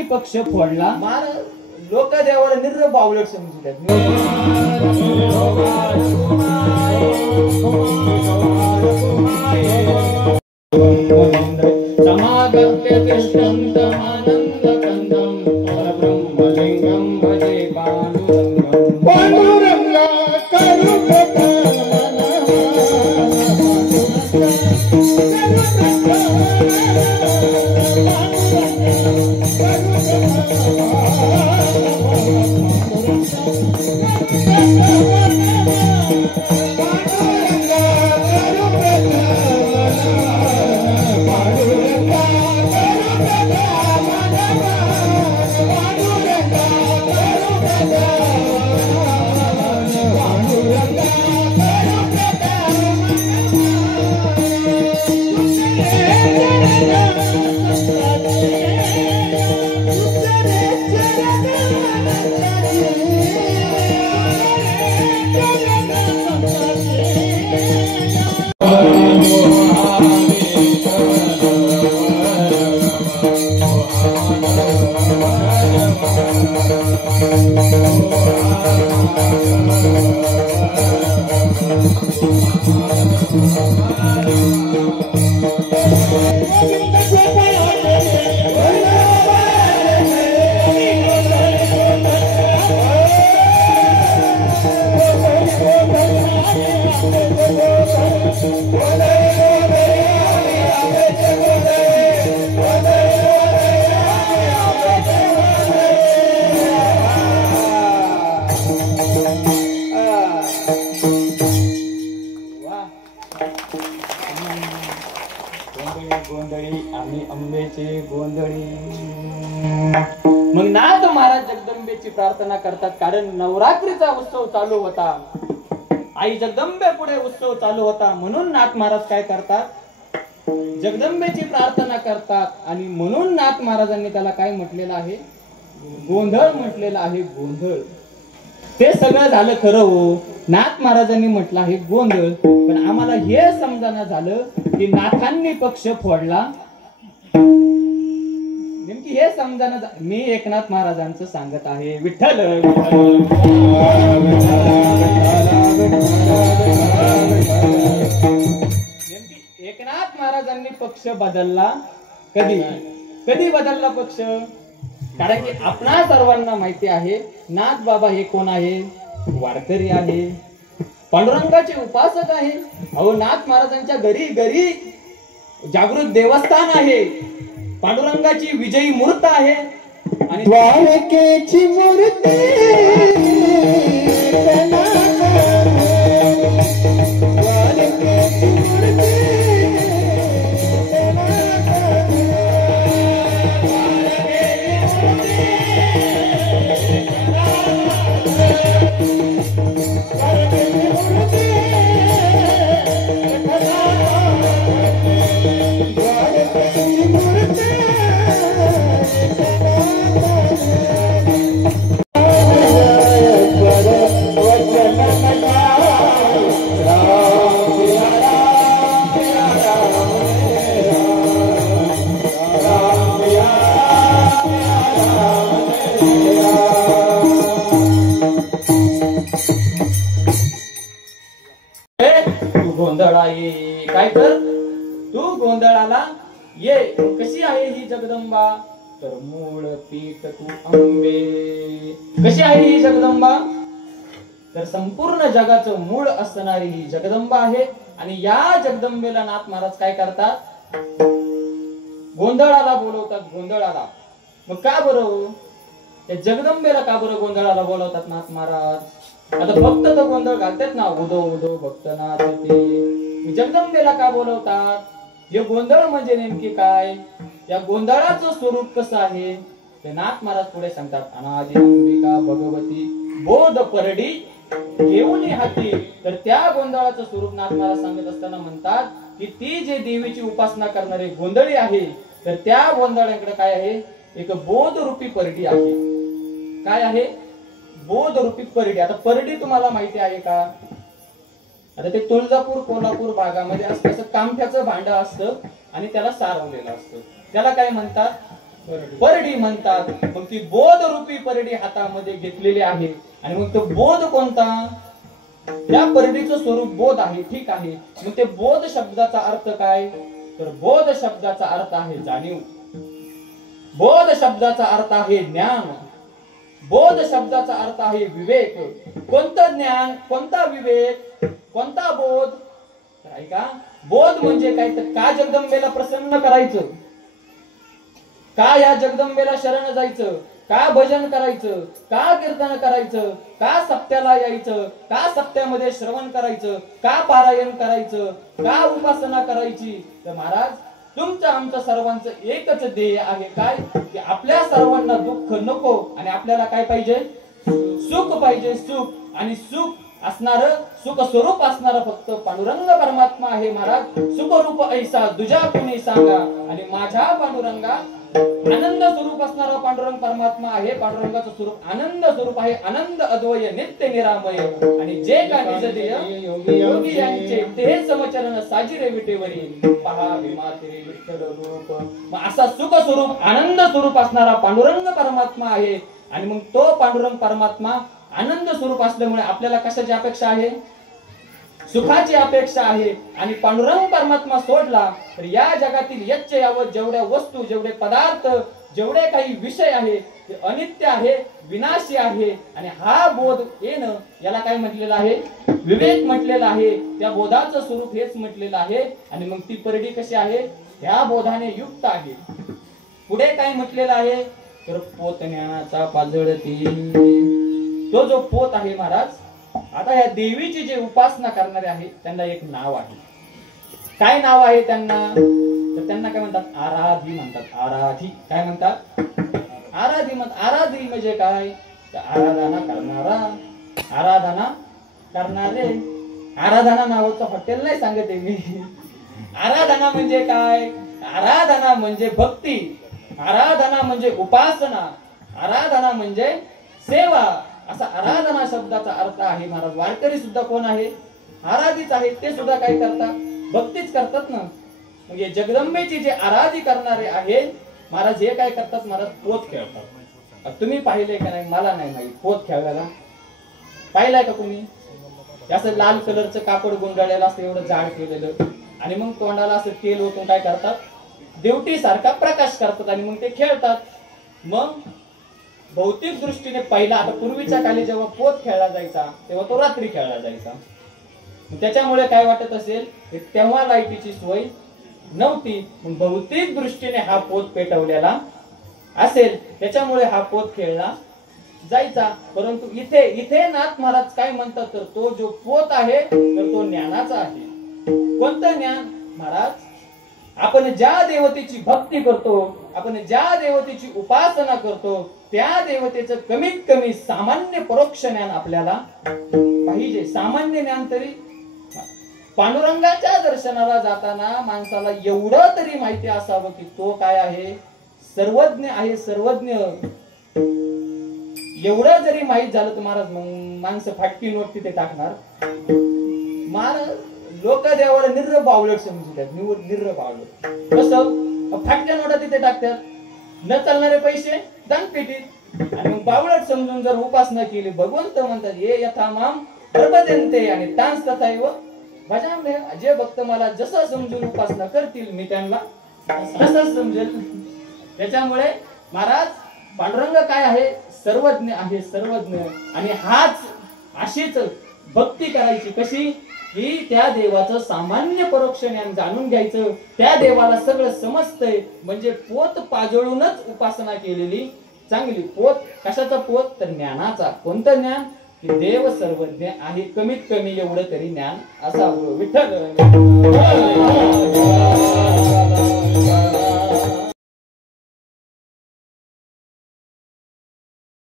नाथांनी पक्ष फोडला. लोक देवाला निर्र बावलट समजतात. समागत्य तिष्ठन्तमानन्द कन्दं परब्रह्मलिङ्गं भजे पाण्डुरङ्गं. पाण्डुरङ्ग मग नाथ महाराज जगदंबेची प्रार्थना करतात. कारण नवरात्रीचा उत्सव चालू होता. आई जगदंबे पुढे उत्सव चालू होता. म्हणून नाथ महाराज काय करतात, जगदंबेची प्रार्थना करतात. आणि म्हणून नाथ महाराजांनी त्याला काय म्हटलेलं आहे, गोंधळ म्हटलेला आहे. गोंधळ ते सगळं झालं खरं हो. नाथ महाराजांनी म्हटलं आहे गोंधळ. पण आम्हाला हे समजायला झालं की नाथांनी पक्ष फोडला. नेमकी हे समजायला मी एकनाथ महाराजांचं सांगत आहे. विठ्ठल नेमकी एकनाथ महाराजांनी पक्ष बदलला. कधी कधी बदलला पक्ष? कारण की आपणा सर्वांना माहिती आहे नाथ बाबा हे कोण आहे, वारकरी आहे, पांडुरंगाचे उपासक आहे. अहो नाथ महाराजांच्या घरी घरी जागृत देवस्थान आहे. पांडुरंगाची विजयी मूर्त आहे. आणि द्वारकेची मूर्ती काय कर तू गोंधळाला ये. कशी आहे ही जगदंबा, तर मूळ पीठ तू अंबे. कशी आहे ही जगदंबा, तर संपूर्ण जगाचं मूळ असणारी ही जगदंबा आहे. आणि या जगदंबेला नाथ महाराज काय करतात, गोंधळाला बोलवतात. गोंधळाला मग का बरं, त्या जगदंबेला का बरं गोंधळाला बोलवतात नाथ महाराज? आता भक्त तर गोंधळ घालतात ना, उदो उदो भक्त नाचते. जगदंबेला का बोलवतात? हे गोंधळ म्हणजे नेमके काय, या गोंधळाचं स्वरूप कसं आहे ते नाथ महाराज पुढे सांगतात. अनादि अंबिका भगवती बोध परडी घेऊन हाती. तर त्या गोंधळाचं स्वरूप नाथ महाराज सांगत असताना म्हणतात की ती जे देवीची उपासना करणारे गोंधळी आहे, तर त्या गोंधळाकडे काय आहे, एक बोध रूपी परडी आहे. काय आहे, बोध रूपी परडी. आता परडी तुम्हाला माहिती आहे का? आता ते तुळजापूर कोल्हापूर भागामध्ये असं कामठ्याचं भांड असतं आणि त्याला सारवलेलं असतं. त्याला काय म्हणतात, परडी म्हणतात. मग ती बोध रूपी परडी हातामध्ये घेतलेली आहे. आणि मग तो बोध कोणता? त्या परडीचं स्वरूप बोध आहे. ठीक आहे. मग ते बोध शब्दाचा अर्थ काय? तर बोध शब्दाचा अर्थ आहे जाणीव. बोध शब्दाचा अर्थ आहे ज्ञान. बोध शब्दाचा अर्थ आहे विवेक. कोणतं ज्ञान, कोणता विवेक, कोणता बोध? तर ऐका, बोध म्हणजे काय? तर का जगदंबेला प्रसन्न करायचं, का या जगदंबेला शरण जायचं, का भजन करायचं, का कीर्तन करायचं, का सप्त्याला यायचं, का सप्त्यामध्ये श्रवण करायचं, का पारायण करायचं, का उपासना करायची? तर महाराज, तुमचं आमचं सर्वांचं एकच ध्येय आहे. काय? की आपल्या सर्वांना दुःख नको आणि आपल्याला काय पाहिजे? सुख पाहिजे. सुख. आणि सुख असणार, सुख स्वरूप असणार फक्त पांडुरंग परमात्मा आहे. महाराज, सुखरूप ऐसा दुजा कुणी सांगा. आणि माझ्या पांडुरंगा आनंद स्वरूप असणारा पांडुरंग परमात्मा आहे. पांडुरंगाचं स्वरूप आनंद स्वरूप आहे. आनंद अद्वय नित्य निरामय. आणि जे का निज ध्येय योगी यांचे ते समचरण साजिरे विटेवरी पहा विमातिरे विठ्ठल रूप. मग असा सुख स्वरूप आनंद स्वरूप असणारा पांडुरंग परमात्मा आहे. आणि मग तो पांडुरंग परमात्मा आनंद स्वरूप असल्यामुळे आपल्याला कशाची अपेक्षा आहे? सुखाची अपेक्षा आहे. आणि पांडुरंग परमात्मा सोडला तर या जगातील यच्च यावत जेवढ्या वस्तू, जेवढे पदार्थ, जेवढे काही विषय आहे ते अनित्य आहे, विनाशी आहे. आणि हा बोध येणं याला काय म्हटलेलं आहे? विवेक म्हटलेला आहे. त्या बोधाचं स्वरूप हेच म्हटलेलं आहे. आणि मग ती परडी कशी आहे? ह्या बोधाने युक्त आहे. पुढे काय म्हटलेलं आहे? तर पोतण्याचा पाजळती. तो जो पोत आहे महाराज, आता या देवीची जे उपासना करणारे आहेत त्यांना एक नाव आहे. काय नाव आहे त्यांना? तर त्यांना काय म्हणतात? आराधी म्हणतात. आराधी. काय म्हणतात? आराधी म्हणतात. आराधी म्हणजे काय? आराधना करणारा, आराधना करणारे. आराधना नावाचं हॉटेल नाही सांगते मी. आराधना म्हणजे काय? आराधना म्हणजे भक्ती. आराधना म्हणजे उपासना. आराधना म्हणजे सेवा. असा आराधना शब्दाचा अर्थ आहे. महाराज, वारकरी सुद्धा कोण आहे? आराधीच आहे. ते सुद्धा काय करतात? भक्तीच करतात ना. म्हणजे जगदंबेची जे आराधी करणारे आहेत महाराज, हे काय करतात? महाराज, पोत खेळतात. तुम्ही पाहिलंय का नाही मला नाही माहिती. पोत खेळायला पाहिलंय का कोणी? असं लाल कलरचं कापड गुंडाळलेलं असं एवढं जाड केलेलं. आणि मग तोंडाला असं तेल ओतून काय करतात? देवटी सारखा प्रकाश करतात आणि मग ते खेळतात. मग भौतिक दृष्टीने पहिला, आता पूर्वीच्या काली जेव्हा पोत खेळला जायचा तेव्हा तो रात्री खेळला जायचा. त्याच्यामुळे काय वाटत असेल, तेव्हा लाईटीची सोय नव्हती. भौतिक दृष्टीने हा पोत पेटवलेला असेल, त्याच्यामुळे हा पोत खेळला जायचा. परंतु इथे इथे नाथ महाराज काय म्हणतात? तर तो जो पोत आहे तर तो ज्ञानाचा आहे. कोणतं ज्ञान? महाराज, आपण ज्या देवतेची भक्ती करतो, आपण ज्या देवतेची उपासना करतो, त्या देवतेचं कमीत कमी सामान्य परोक्ष ज्ञान आपल्याला पाहिजे. सामान्य ज्ञान तरी पांडुरंगाच्या दर्शनाला जाताना माणसाला एवढं तरी माहिती असावं की तो काय आहे? सर्वज्ञ आहे. सर्वज्ञ. एवढं जरी माहित झालं तर महाराज मग माणसं फाटकी नोट तिथे टाकणार. महाराज, लोक देवाला निर्र बावलट समजतात. निर्र बावलट कसं? फाटक्या नोटा तिथे टाकतात. न चालणारे पैसे दानपेटीत. आणि मग बावलट समजून जर उपासना केली, भगवंत म्हणतात ये यथामाम प्रपद्यन्ते आणि तांस तथैव भजाम्ये. जे भक्त मला जसं समजून उपासना करतील मी त्यांना तसंच समजेल. त्याच्यामुळे महाराज, पांडुरंग काय आहे? सर्वज्ञ आहे. सर्वज्ञ. आणि हाच अशीच भक्ती करायची. कशी? की त्या देवाचं सामान्य परोक्ष ज्ञान जाणून घ्यायचं. त्या देवाला सगळं समजतंय. म्हणजे पोत पाजळूनच उपासना केलेली चांगली. पोत कशाचा पोत? तर ज्ञानाचा. कोणतं ज्ञान? की देव सर्वज्ञ आहे. कमीत कमी एवढं तरी ज्ञान असावं. विठ्ठल